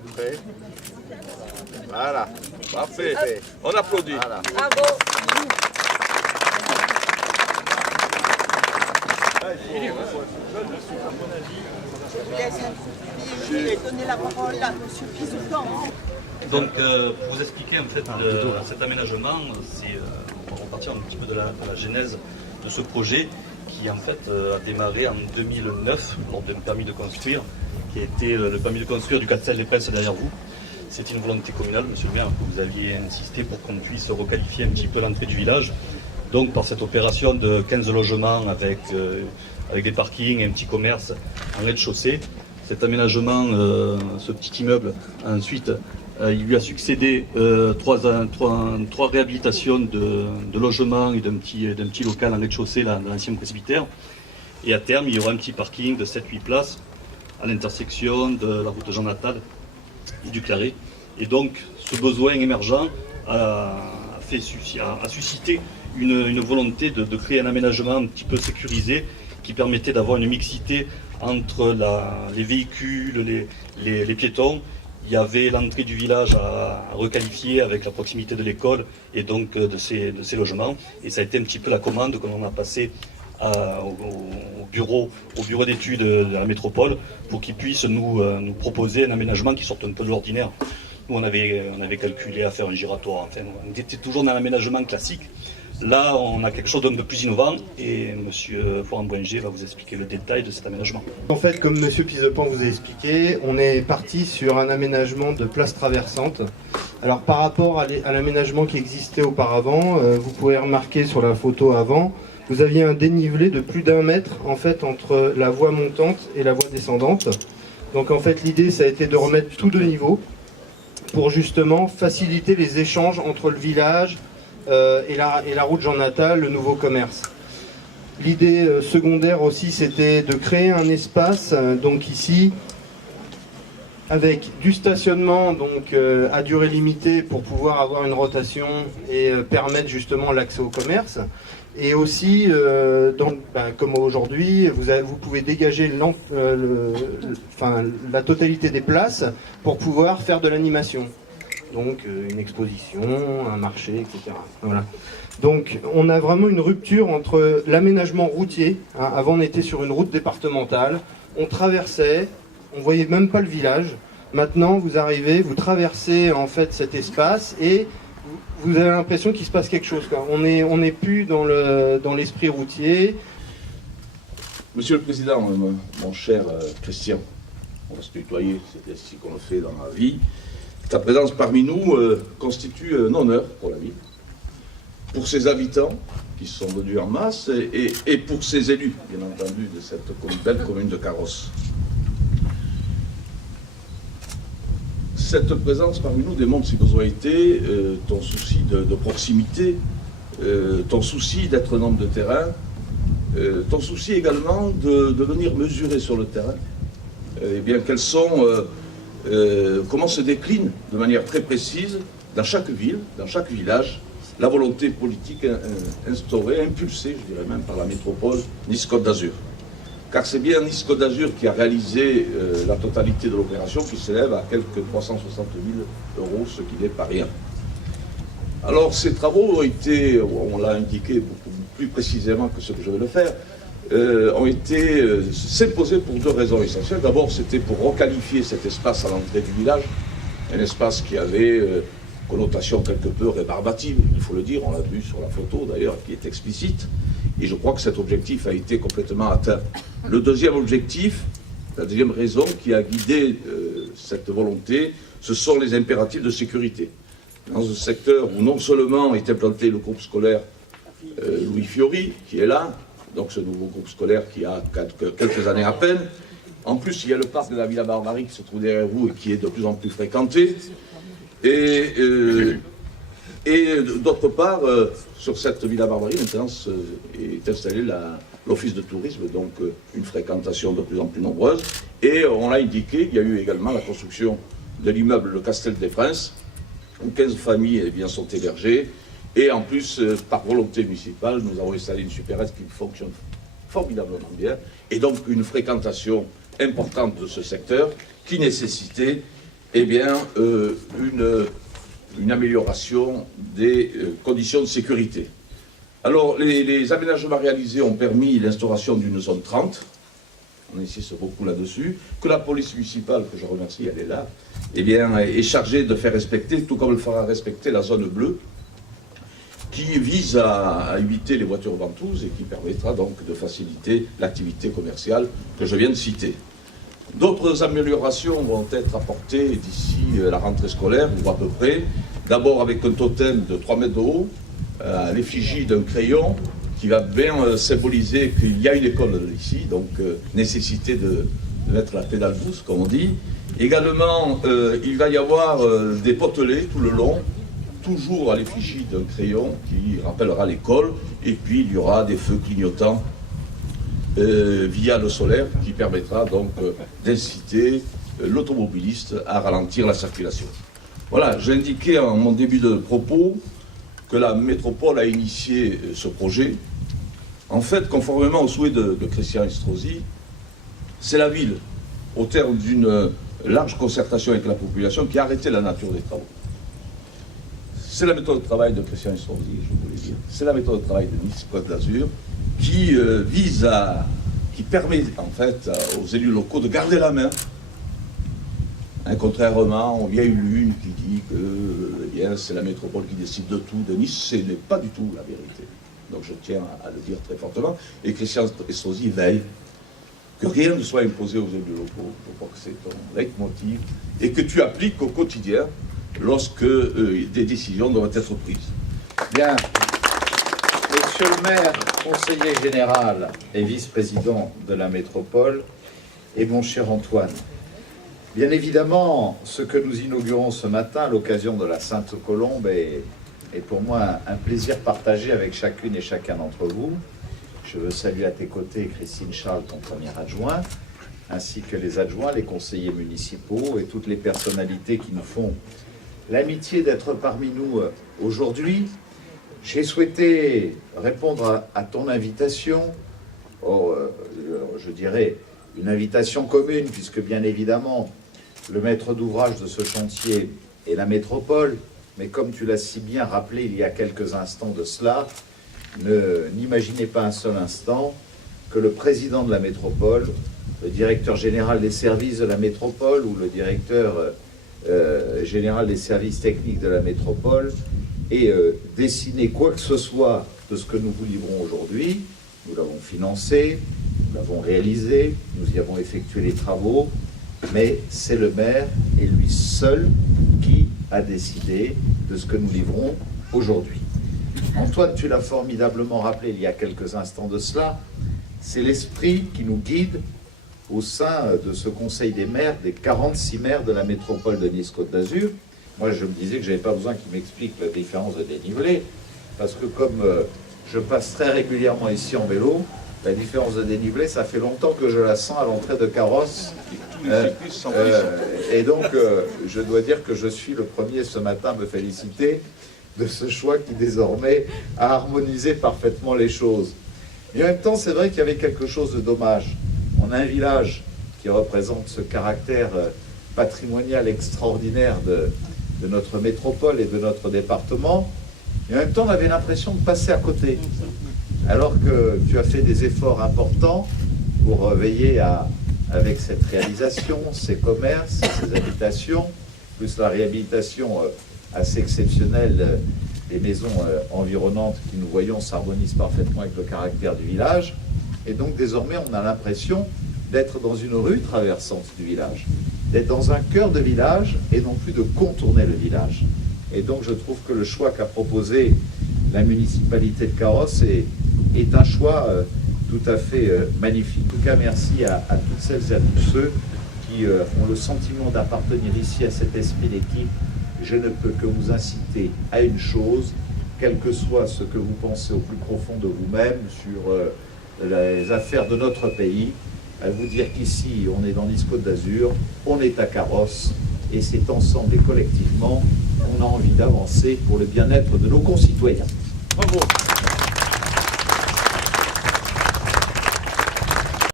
êtes prêts? Voilà. Parfait. On applaudit. Voilà. Bravo. Je vais donner la parole à M. Pizoutan. Donc, pour vous expliquer en fait cet aménagement, on va partir un petit peu de la genèse de ce projet qui en fait a démarré en 2009 lors d'un permis de construire, qui a été le permis de construire du Castel des Princes derrière vous. C'était une volonté communale, monsieur le maire, que vous aviez insisté pour qu'on puisse requalifier un petit peu l'entrée du village. Donc par cette opération de 15 logements avec des parkings et un petit commerce en rez-de-chaussée, cet aménagement, ce petit immeuble, ensuite, il lui a succédé trois réhabilitations de logements et d'un petit local en rez-de-chaussée dans l'ancien presbytère. Et à terme, il y aura un petit parking de 7-8 places à l'intersection de la route Jean Nathan et du Claret. Et donc, ce besoin émergent a suscité une volonté de créer un aménagement un petit peu sécurisé qui permettait d'avoir une mixité entre les véhicules, les piétons. Il y avait l'entrée du village à requalifier avec la proximité de l'école et donc de ces logements. Et ça a été un petit peu la commande qu'on a passée au bureau d'études de la métropole pour qu'ils puissent nous proposer un aménagement qui sorte un peu de l'ordinaire. Nous, on avait calculé à faire un giratoire. Enfin, on était toujours dans l'aménagement classique. Là, on a quelque chose de plus innovant et M. Florent Boinger va vous expliquer le détail de cet aménagement. En fait, comme M. Pizepan vous a expliqué, on est parti sur un aménagement de place traversante. Alors par rapport à l'aménagement qui existait auparavant, vous pouvez remarquer sur la photo avant, vous aviez un dénivelé de plus d'1 mètre en fait, entre la voie montante et la voie descendante. Donc en fait, l'idée, ça a été de remettre tout de niveau pour justement faciliter les échanges entre le village et la route Jean Nathan, le nouveau commerce. L'idée secondaire aussi, c'était de créer un espace, donc ici, avec du stationnement donc, à durée limitée pour pouvoir avoir une rotation et permettre justement l'accès au commerce. Et aussi, comme aujourd'hui, vous pouvez dégager la totalité des places pour pouvoir faire de l'animation. Donc une exposition, un marché, etc. Voilà. Donc on a vraiment une rupture entre l'aménagement routier. Avant on était sur une route départementale, on traversait, on voyait même pas le village. Maintenant vous arrivez, vous traversez en fait cet espace et vous avez l'impression qu'il se passe quelque chose, quoi. On n'est plus dans l'esprit routier. Monsieur le Président, mon cher Christian, on va se tutoyer, c'est ainsi qu'on le fait dans la vie. Ta présence parmi nous constitue un honneur pour la ville, pour ses habitants qui sont venus en masse et pour ses élus, bien entendu, de cette belle commune de Carros. Cette présence parmi nous démontre, si besoin était, ton souci de proximité, ton souci d'être un homme de terrain, ton souci également de venir mesurer sur le terrain comment se décline de manière très précise dans chaque ville, dans chaque village, la volonté politique instaurée, impulsée, je dirais même, par la métropole Nice-Côte d'Azur. Car c'est bien Nice-Côte d'Azur qui a réalisé la totalité de l'opération, qui s'élève à quelques 360 000 €, ce qui n'est pas rien. Alors ces travaux ont été, on l'a indiqué beaucoup plus précisément que ce que je vais le faire, ont été s'imposés pour 2 raisons essentielles. D'abord, c'était pour requalifier cet espace à l'entrée du village, un espace qui avait connotation quelque peu rébarbative, il faut le dire, on l'a vu sur la photo d'ailleurs, qui est explicite, et je crois que cet objectif a été complètement atteint. Le deuxième objectif, la deuxième raison qui a guidé cette volonté, ce sont les impératifs de sécurité. Dans un secteur où non seulement est implanté le groupe scolaire Louis Fiori, qui est là, donc ce nouveau groupe scolaire qui a quelques années à peine. En plus, il y a le parc de la Villa Barbarie qui se trouve derrière vous et qui est de plus en plus fréquenté. Et d'autre part, sur cette Villa Barbarie, maintenant est installé l'office de tourisme, donc une fréquentation de plus en plus nombreuse. Et on l'a indiqué, il y a eu également la construction de l'immeuble Le Castel des Princes, où 15 familles sont hébergées. Et en plus, par volonté municipale, nous avons installé une supérette qui fonctionne formidablement bien, et donc une fréquentation importante de ce secteur qui nécessitait eh bien, une amélioration des conditions de sécurité. Alors, les aménagements réalisés ont permis l'instauration d'une zone 30, on insiste beaucoup là-dessus, que la police municipale, que je remercie, elle est là, eh bien, est chargée de faire respecter, tout comme elle fera respecter la zone bleue, qui vise à éviter les voitures ventouses et qui permettra donc de faciliter l'activité commerciale que je viens de citer. D'autres améliorations vont être apportées d'ici la rentrée scolaire, ou à peu près. D'abord avec un totem de 3 mètres de haut, à l'effigie d'un crayon, qui va bien symboliser qu'il y a une école ici, donc nécessité de mettre la pédale douce, comme on dit. Également, il va y avoir des potelets tout le long, toujours à l'effigie d'un crayon qui rappellera l'école, et puis il y aura des feux clignotants via le solaire qui permettra donc d'inciter l'automobiliste à ralentir la circulation. Voilà, j'ai indiqué en mon début de propos que la métropole a initié ce projet. En fait, conformément au souhait de Christian Estrosi, c'est la ville, au terme d'une large concertation avec la population, qui a arrêté la nature des travaux. C'est la méthode de travail de Christian Estrosi, je voulais dire. C'est la méthode de travail de Nice Côte d'Azur qui qui permet en fait aux élus locaux de garder la main. Contrairement, il y a eu l'une qui dit que c'est la métropole qui décide de tout de Nice, ce n'est pas du tout la vérité. Donc je tiens à le dire très fortement. Et Christian Estrosi veille que rien ne soit imposé aux élus locaux. Je crois que c'est ton leitmotiv et que tu appliques au quotidien lorsque des décisions doivent être prises. Bien. Monsieur le maire, conseiller général et vice-président de la métropole, et mon cher Antoine, bien évidemment, ce que nous inaugurons ce matin à l'occasion de la Sainte-Colombe est pour moi un plaisir partagé avec chacune et chacun d'entre vous. Je veux saluer à tes côtés Christine Charles, ton premier adjoint, ainsi que les adjoints, les conseillers municipaux et toutes les personnalités qui nous font l'amitié d'être parmi nous aujourd'hui. J'ai souhaité répondre à ton invitation, je dirais une invitation commune, puisque bien évidemment, le maître d'ouvrage de ce chantier est la métropole, mais comme tu l'as si bien rappelé il y a quelques instants de cela, n'imaginez pas un seul instant que le président de la métropole, le directeur général des services de la métropole ou le directeur général des services techniques de la métropole ait dessiné quoi que ce soit de ce que nous vous livrons aujourd'hui. Nous l'avons financé, nous l'avons réalisé, nous y avons effectué les travaux, mais c'est le maire et lui seul qui a décidé de ce que nous livrons aujourd'hui. Antoine, tu l'as formidablement rappelé il y a quelques instants de cela, c'est l'esprit qui nous guide au sein de ce conseil des maires, des 46 maires de la métropole de Nice-Côte d'Azur. Moi, je me disais que je n'avais pas besoin qu'il m'explique la différence de dénivelé, parce que comme je passe très régulièrement ici en vélo, la différence de dénivelé, ça fait longtemps que je la sens à l'entrée de carrosse. Et donc, je dois dire que je suis le premier ce matin à me féliciter de ce choix qui désormais a harmonisé parfaitement les choses. Et en même temps, c'est vrai qu'il y avait quelque chose de dommage. On a un village qui représente ce caractère patrimonial extraordinaire de notre métropole et de notre département. Et en même temps, on avait l'impression de passer à côté. Alors que tu as fait des efforts importants pour veiller avec cette réalisation, ces commerces, ces habitations, plus la réhabilitation assez exceptionnelle des maisons environnantes qui, nous voyons, s'harmonisent parfaitement avec le caractère du village. Et donc désormais, on a l'impression d'être dans une rue traversante du village, d'être dans un cœur de village et non plus de contourner le village. Et donc je trouve que le choix qu'a proposé la municipalité de Carrosse est un choix tout à fait magnifique. En tout cas, merci à toutes celles et à tous ceux qui ont le sentiment d'appartenir ici à cet esprit d'équipe. Je ne peux que vous inciter à une chose, quel que soit ce que vous pensez au plus profond de vous-même sur les affaires de notre pays, à vous dire qu'ici, on est dans Nice-Côte d'Azur, on est à Carrosse, et c'est ensemble et collectivement qu'on a envie d'avancer pour le bien-être de nos concitoyens. Bravo.